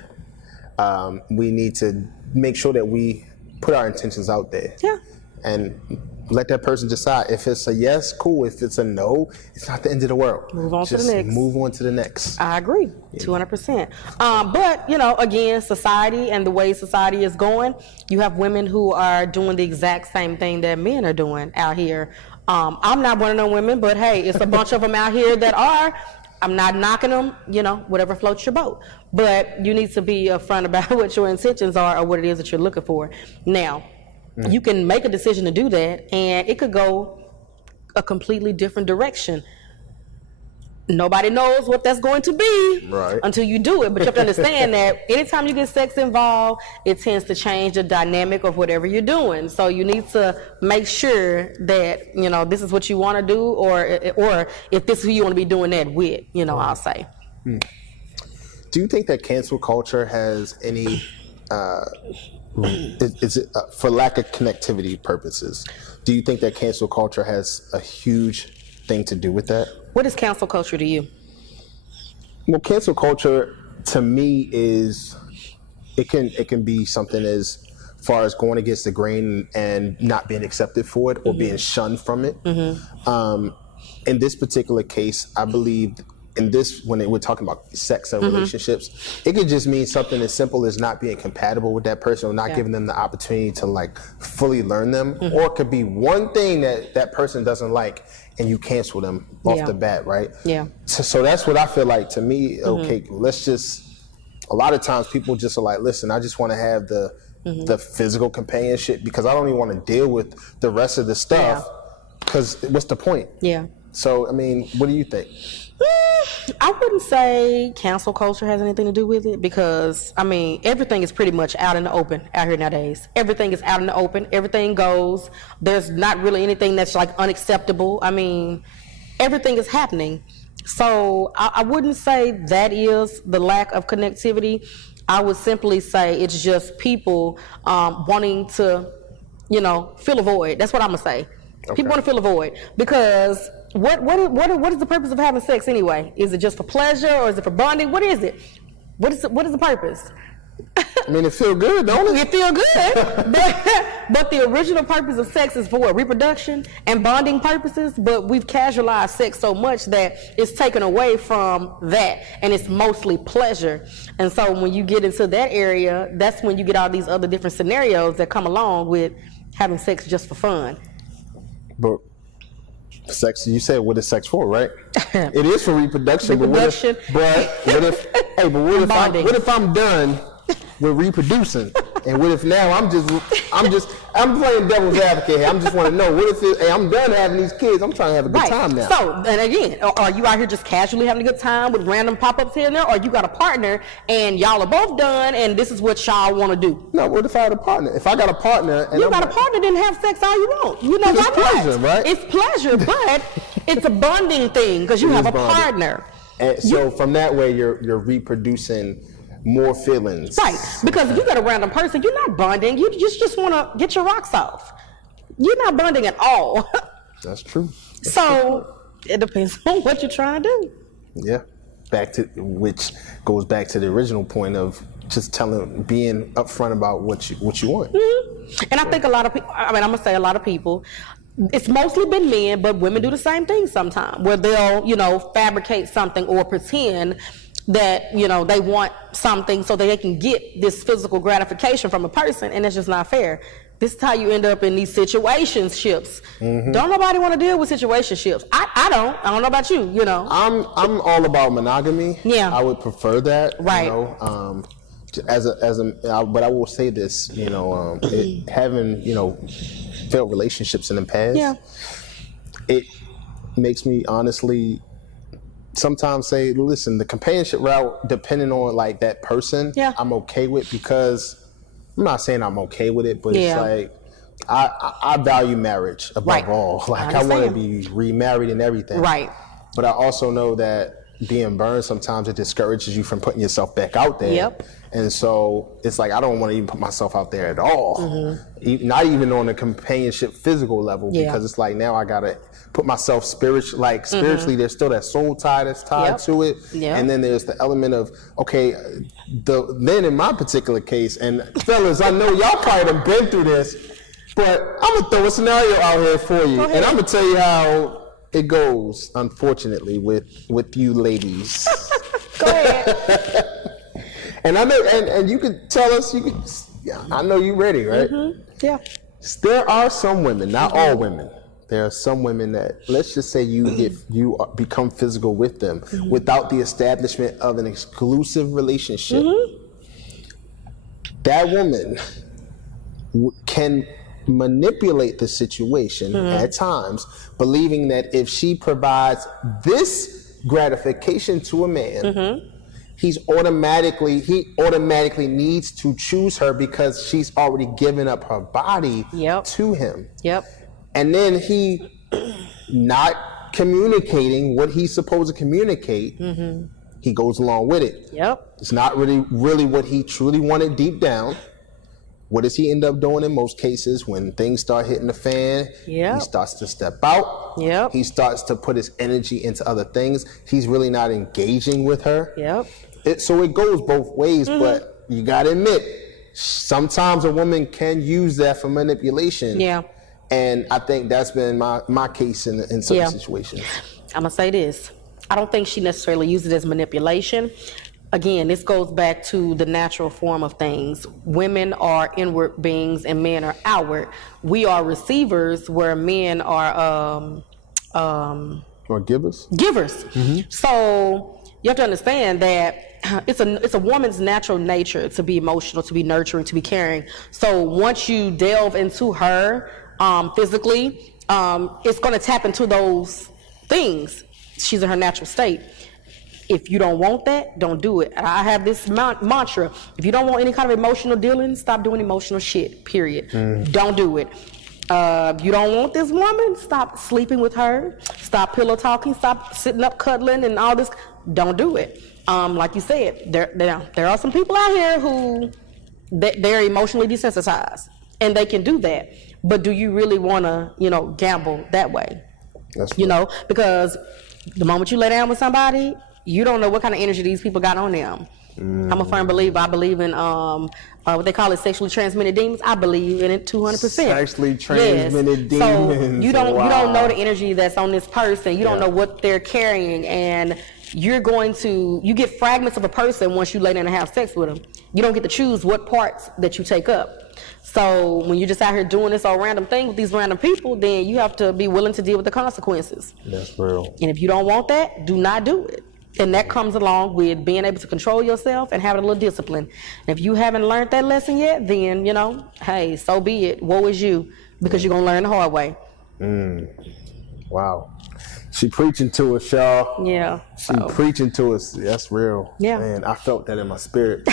we need to make sure that we put our intentions out there. Yeah. And let that person decide. If it's a yes, cool. If it's a no, it's not the end of the world. Move on to the next. Move on to the next. I agree, 200%. But, again, society and the way society is going, you have women who are doing the exact same thing that men are doing out here. I'm not one of them women, but hey, it's a bunch of them out here that are. I'm not knocking them, whatever floats your boat. But you need to be upfront about what your intentions are or what it is that you're looking for. Now, you can make a decision to do that, and it could go a completely different direction. Nobody knows what that's going to be until you do it. But you have to understand that anytime you get sex involved, it tends to change the dynamic of whatever you're doing. So you need to make sure that, this is what you want to do, or if this is who you want to be doing that with, I'll say. Do you think that cancel culture has any, is it for lack of connectivity purposes, do you think that cancel culture has a huge thing to do with that? What is cancel culture to you? Well, cancel culture to me is it can be something as far as going against the grain and not being accepted for it or being shunned from it. In this particular case, I believe when we're talking about sex and relationships, it could just mean something as simple as not being compatible with that person or not giving them the opportunity to fully learn them. Or it could be one thing that person doesn't like and you cancel them off the bat, right? Yeah. So that's what I feel like to me. Okay, a lot of times people just are like, listen, I just want to have the physical companionship because I don't even want to deal with the rest of the stuff because what's the point? Yeah. So, I mean, what do you think? I wouldn't say cancel culture has anything to do with it because, everything is pretty much out in the open out here nowadays. Everything is out in the open. Everything goes. There's not really anything that's unacceptable. Everything is happening. So I wouldn't say that is the lack of connectivity. I would simply say it's just people wanting to, fill a void. That's what I'm going to say. Okay. People want to fill a void because what is the purpose of having sex anyway? Is it just for pleasure or is it for bonding? What is it? What is the purpose? It feels good, don't it? It feels good. but the original purpose of sex is for reproduction and bonding purposes, but we've casualized sex so much that it's taken away from that, and it's mostly pleasure. And so when you get into that area, that's when you get all these other different scenarios that come along with having sex just for fun. But Sex, you said what is sex for, right? It is for reproduction. Reproduction. But what if I'm done with reproducing? And what if now I'm playing devil's advocate here. I just want to know, what if I'm done having these kids, I'm trying to have a good time now. So, and again, are you out here just casually having a good time with random pop-ups here and there, or you got a partner and y'all are both done and this is what y'all want to do? No, what if I had a partner? If I got a partner and you got a partner, then have sex all you want. You know, it's pleasure, right? It's pleasure, but it's a bonding thing because you have a partner. And so from that way, you're reproducing more feelings. Right, because if you got a random person, you're not bonding. You just want to get your rocks off. You're not bonding at all. That's true. It depends on what you're trying to do. Yeah, which goes back to the original point of just being upfront about what you want. Mm-hmm. And I think a lot of people, I'm gonna say a lot of people, it's mostly been men, but women do the same thing sometimes, where they'll, fabricate something or pretend that, they want something so that they can get this physical gratification from a person, and it's just not fair. This is how you end up in these situationships. Mm-hmm. Don't nobody want to deal with situationships. I don't know about you, I'm all about monogamy. Yeah. I would prefer that. Right. But I will say this, having, failed relationships in the past, it makes me honestly sometimes say, listen, the companionship route, depending on like that person, I'm okay with, because I'm not saying I'm okay with it, but it's like I value marriage above all. Like I want to be remarried and everything. Right. But I also know that being burned, sometimes it discourages you from putting yourself back out there. Yep. And so it's like I don't want to even put myself out there at all. Mm-hmm. Not even on a companionship physical level, because it's like now I gotta put myself spiritually. Mm-hmm. There's still that soul tie that's tied to it. Yep. And then there's the element of, then in my particular case, and fellas, I know y'all probably done been through this, but I'm gonna throw a scenario out here for you, and I'm gonna tell you how it goes, unfortunately, with you ladies. Go ahead. And I know, and you can tell us. I know you ready, right? Mm-hmm. Yeah. There are some women, not all women. There are some women that, let's just say, you become physical with them without the establishment of an exclusive relationship. Mm-hmm. That woman can manipulate the situation at times, believing that if she provides this gratification to a man, he automatically needs to choose her because she's already given up her body to him. Yep. And then he not communicating what he's supposed to communicate, he goes along with it. Yep. It's not really what he truly wanted deep down. What does he end up doing in most cases when things start hitting the fan? Yep. He starts to step out. Yep. He starts to put his energy into other things. He's really not engaging with her. Yep. So it goes both ways, but you gotta admit, sometimes a woman can use that for manipulation. Yeah. And I think that's been my case in certain situations. I'm gonna say this. I don't think she necessarily uses it as manipulation. Again, this goes back to the natural form of things. Women are inward beings and men are outward. We are receivers where men are or givers. Givers. Mm-hmm. So you have to understand that it's a woman's natural nature to be emotional, to be nurturing, to be caring. So once you delve into her physically, it's going to tap into those things. She's in her natural state. If you don't want that, don't do it. I have this mantra: if you don't want any kind of emotional dealing, stop doing emotional shit, period. Don't do it. If you don't want this woman, stop sleeping with her, stop pillow talking, stop sitting up cuddling and all this. Don't do it. Like you said, there are some people out here who they're emotionally desensitized, and they can do that. But do you really want to, gamble that way? That's right. Because the moment you lay down with somebody, you don't know what kind of energy these people got on them. I'm a firm believer. I believe in what they call it, sexually transmitted demons. I believe in it 200%. Sexually transmitted demons. So you don't know the energy that's on this person. You don't know what they're carrying, and you get fragments of a person once you lay down and have sex with them. You don't get to choose what parts that you take up. So when you're just out here doing this all random thing with these random people, then you have to be willing to deal with the consequences. That's real. And if you don't want that, do not do it. And that comes along with being able to control yourself and having a little discipline. And if you haven't learned that lesson yet, then, hey, so be it. Woe is you, because you're going to learn the hard way. Wow. She preaching to us, y'all. Yeah. She preaching to us. That's real. Yeah. Man, I felt that in my spirit.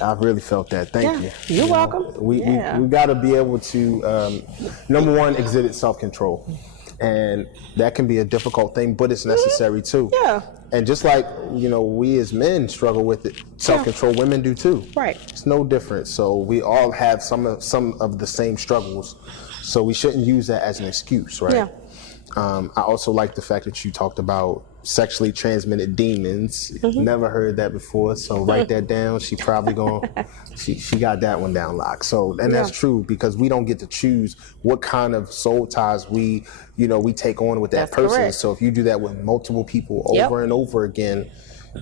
I really felt that. Thank you. You're welcome. We got to be able to, number one, exhibit self-control. And that can be a difficult thing, but it's necessary too. Yeah. And just like, we as men struggle with it, self-control, women do too. Right. It's no different. So we all have some of the same struggles. So we shouldn't use that as an excuse, right? Yeah. I also like the fact that you talked about sexually transmitted demons. Never heard that before, so write that down. She probably she got that one down locked. So, and that's true, because we don't get to choose what kind of soul ties we take on with that person. Correct. So if you do that with multiple people over and over again,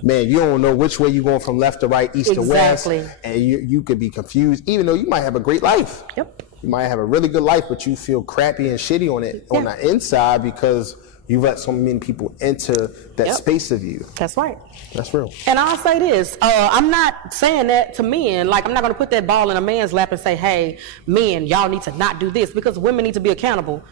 man, you don't know which way you're going, from left to right, east to west, and you could be confused, even though you might have a great life. Yep. You might have a really good life, but you feel crappy and shitty on it on the inside, because you've let so many people into that space of you. That's right. That's real. And I'll say this, I'm not saying that to men. Like, I'm not going to put that ball in a man's lap and say, hey, men, y'all need to not do this, because women need to be accountable.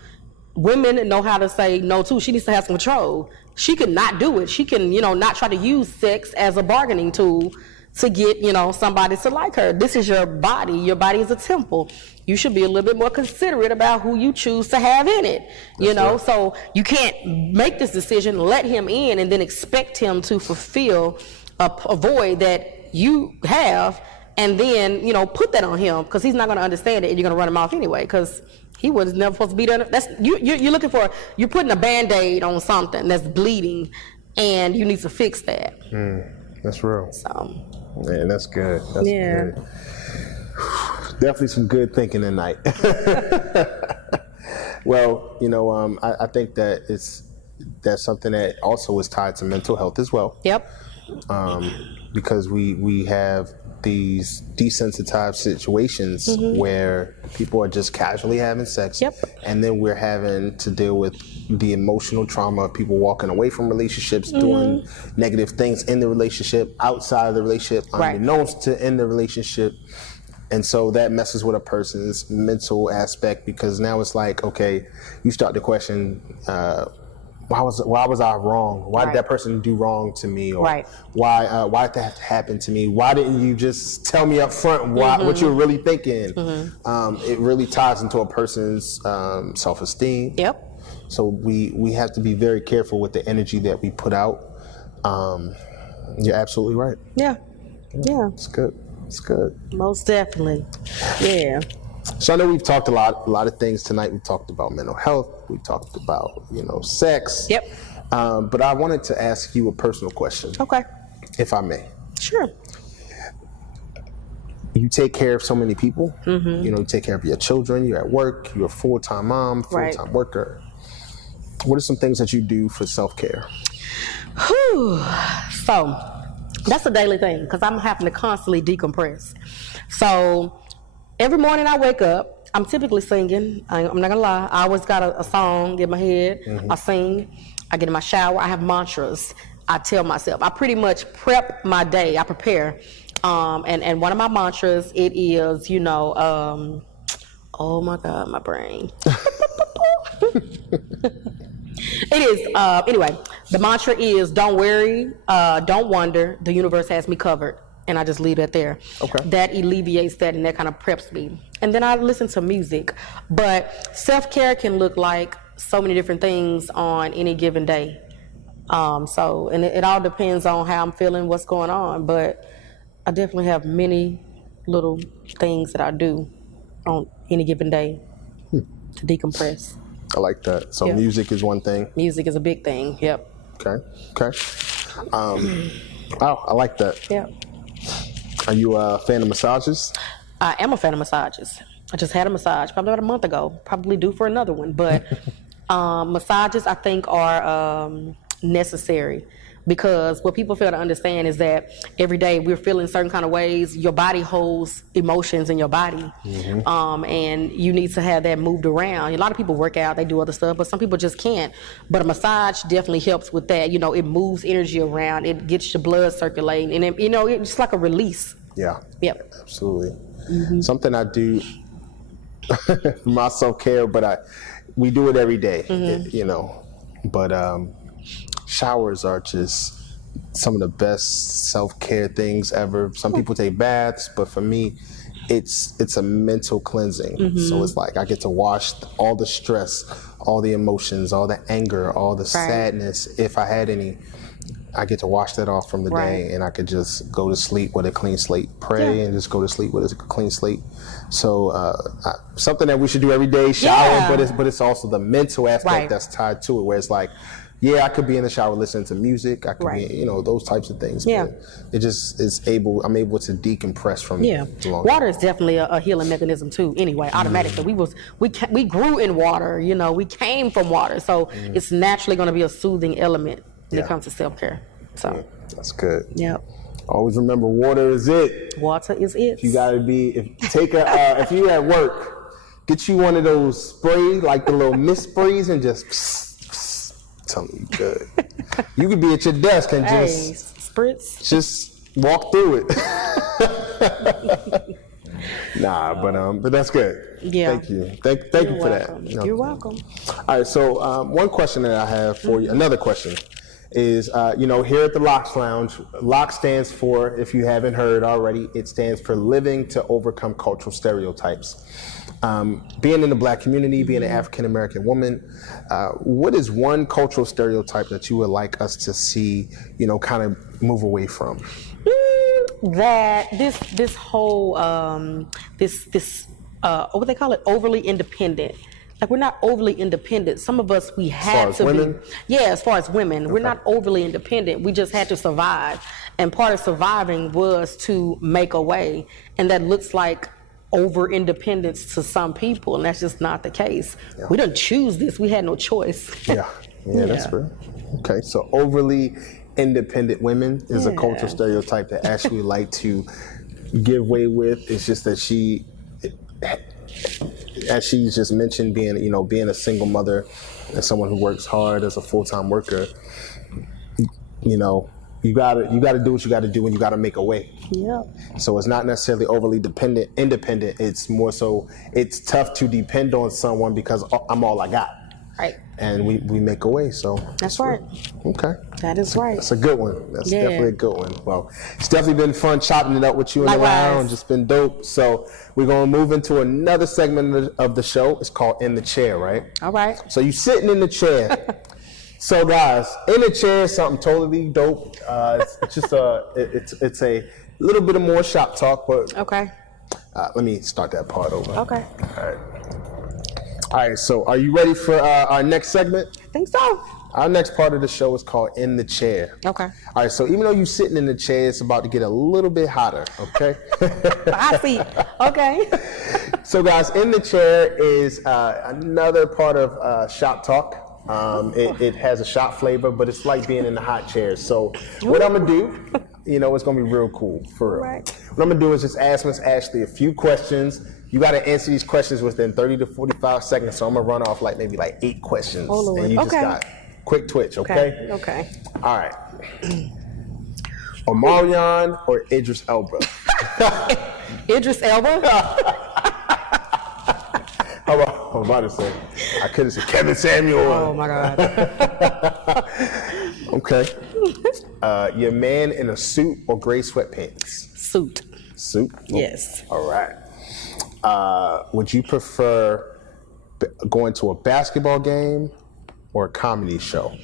Women know how to say no too. She needs to have some control. She can not do it. She can, not try to use sex as a bargaining tool to get, somebody to like her. This is your body. Your body is a temple. You should be a little bit more considerate about who you choose to have in it. Right. So you can't make this decision, let him in, and then expect him to fulfill a void that you have, and then, put that on him, because he's not going to understand it, and you're going to run him off anyway, because he was never supposed to be there. That's you're putting a Band-Aid on something that's bleeding, and you need to fix that. That's real. So. Man, that's good. That's good. Definitely some good thinking tonight. Well, I think that that's something that also is tied to mental health as well. Yep. Because we have these desensitized situations where people are just casually having sex, and then we're having to deal with the emotional trauma of people walking away from relationships, doing negative things in the relationship, outside of the relationship, unbeknownst to in the relationship. And so that messes with a person's mental aspect, because now it's like, okay, you start to question, why was I wrong? Why did that person do wrong to me? Or why did that have to happen to me? Why didn't you just tell me up front what you're really thinking? It really ties into a person's self-esteem. Yep. So we have to be very careful with the energy that we put out. You're absolutely right. Yeah. It's good. It's good. Most definitely. Yeah. So I know we've talked a lot of things tonight. We talked about mental health. We talked about, sex. Yep. But I wanted to ask you a personal question. Okay. If I may. Sure. You take care of so many people. You take care of your children. You're at work. You're a full-time mom, full-time worker. What are some things that you do for self-care? So that's a daily thing, because I'm having to constantly decompress. So every morning I wake up, I'm typically singing. I'm not gonna lie. I always got a song in my head. I sing. I get in my shower. I have mantras. I tell myself. I pretty much prep my day. I prepare. And one of my mantras, it is, oh my God, my brain. It is, anyway, the mantra is, don't worry, don't wonder, the universe has me covered. And I just leave that there. Okay. That alleviates that, and that kind of preps me. And then I listen to music. But self-care can look like so many different things on any given day. And it all depends on how I'm feeling, what's going on. But I definitely have many little things that I do on any given day to decompress. I like that. So music is one thing. Music is a big thing. Yep. Okay. I like that. Yep. Are you a fan of massages? I am a fan of massages. I just had a massage probably about a month ago. Probably due for another one. But massages, I think, are necessary, because what people fail to understand is that every day we're feeling certain kind of ways. Your body holds emotions in your body, and you need to have that moved around. A lot of people work out, they do other stuff, but some people just can't. But a massage definitely helps with that. It moves energy around, it gets your blood circulating, and it's just like a release. Yeah. Yep. Absolutely. Something I do for my self-care, but we do it every day, But showers are just some of the best self-care things ever. Some people take baths, but for me, it's a mental cleansing. So it's like I get to wash all the stress, all the emotions, all the anger, all the sadness, if I had any. I get to wash that off from the day, and I could just go to sleep with a clean slate, pray, and just go to sleep with a clean slate. So something that we should do every day, shower, but it's also the mental aspect that's tied to it, where it's like, I could be in the shower listening to music, I could be, those types of things. But it just I'm able to decompress from it. Water is definitely a healing mechanism too. Anyway, automatically, we grew in water. We came from water, so it's naturally going to be a soothing element when it comes to self-care. So that's good. Yep. Always remember, water is it. Water is it. You gotta if you at work, get you one of those sprays, like the little mist sprays, and just tell me you good. You could be at your desk and just walk through it. But that's good. Yeah. Thank you. Thank you for that. You're welcome. All right. So one question that I have for you, another question, is here at the L.O.C.S Lounge, L.O.C S stands for, if you haven't heard already, it stands for Living to Overcome Cultural Stereotypes. Being in the Black community, being an African American woman, what is one cultural stereotype that you would like us to see, kind of move away from? That this whole what they call it, overly independent. Like, we're not overly independent. Some of us, we had to be. Yeah, as far as women, we're not overly independent. We just had to survive, and part of surviving was to make a way, and that looks like over independence to some people, and that's just not the case. We didn't choose this. We had no choice. That's fair. Okay, so overly independent women is a cultural stereotype that Ashley like to give way with. It's just that she, as she's just mentioned, being a single mother and someone who works hard as a full-time worker, you gotta do what you gotta do, and you gotta make a way. So it's not necessarily overly independent. It's more so it's tough to depend on someone because I'm all I got. Right. And we make a way, so that's right. Okay. That is right. That's a good one. That's definitely a good one. Well, it's definitely been fun chopping it up with you in the lounge. It's been dope. So we're gonna move into another segment of the show. It's called In the Chair, right? All right. So you sitting in the chair. So guys, in the chair is something totally dope. It's just it's a little bit of more shop talk, but let me start that part over. Okay. All right, so are you ready for our next segment? I think so. Our next part of the show is called In the Chair. Okay. All right, so even though you're sitting in the chair, it's about to get a little bit hotter, okay? I see. Okay. So guys, In the Chair is another part of Shop Talk. It has a shop flavor, but it's like being in the hot chair. So what I'm gonna do, it's gonna be real cool, for real. Right. What I'm gonna do is just ask Miss Ashley a few questions. You gotta answer these questions within 30 to 45 seconds. So I'm gonna run off maybe 8 questions. Oh, Lord. And you just got quick twitch, okay? Okay. All right. Omarion or Idris Elba? Idris Elba? I was about to say, I could have said Kevin Samuel. Oh my God. Okay. Your man in a suit or gray sweatpants? Suit. Suit? Yes. All right. Would you prefer going to a basketball game or a comedy show?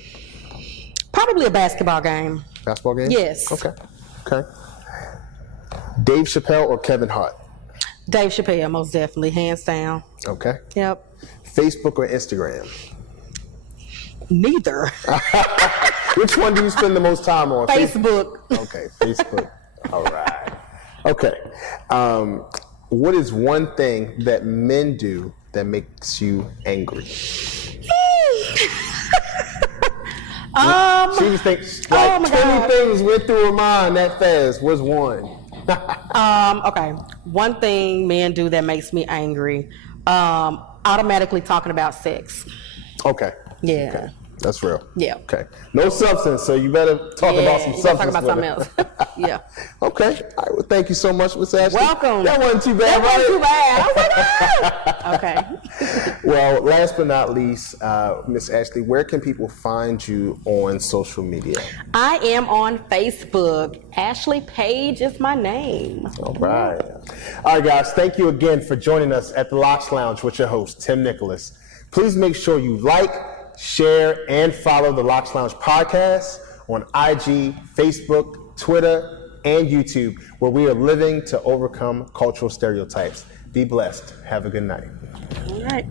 Probably a basketball game. Basketball game? Yes. Okay. Dave Chappelle or Kevin Hart? Dave Chappelle, most definitely, hands down. Okay. Yep. Facebook or Instagram? Neither. Which one do you spend the most time on? Facebook. Okay, Facebook. All right. Okay. What is one thing that men do that makes you angry? She was thinking, oh like, my 20 God. things went through her mind that fast. Was one. Okay. One thing men do that makes me angry. Automatically talking about sex. Okay. Yeah. Okay. That's real. Yeah. Okay. No substance, so you better talk about some You gotta substance. talk about something else. Yeah. Okay. All right. Well, thank you so much, Miss Ashley. Welcome. That wasn't too bad, That wasn't too right? bad. I was like, okay. Well, last but not least, Miss Ashley, where can people find you on social media? I am on Facebook. Ashley Page is my name. All right. All right, guys. Thank you again for joining us at the L.O.C.S Lounge with your host, Tim Nicholas. Please make sure you like, share, and follow the L.O.C.S Lounge podcast on IG, Facebook, Twitter, and YouTube, where we are living to overcome cultural stereotypes. Be blessed. Have a good night. All right.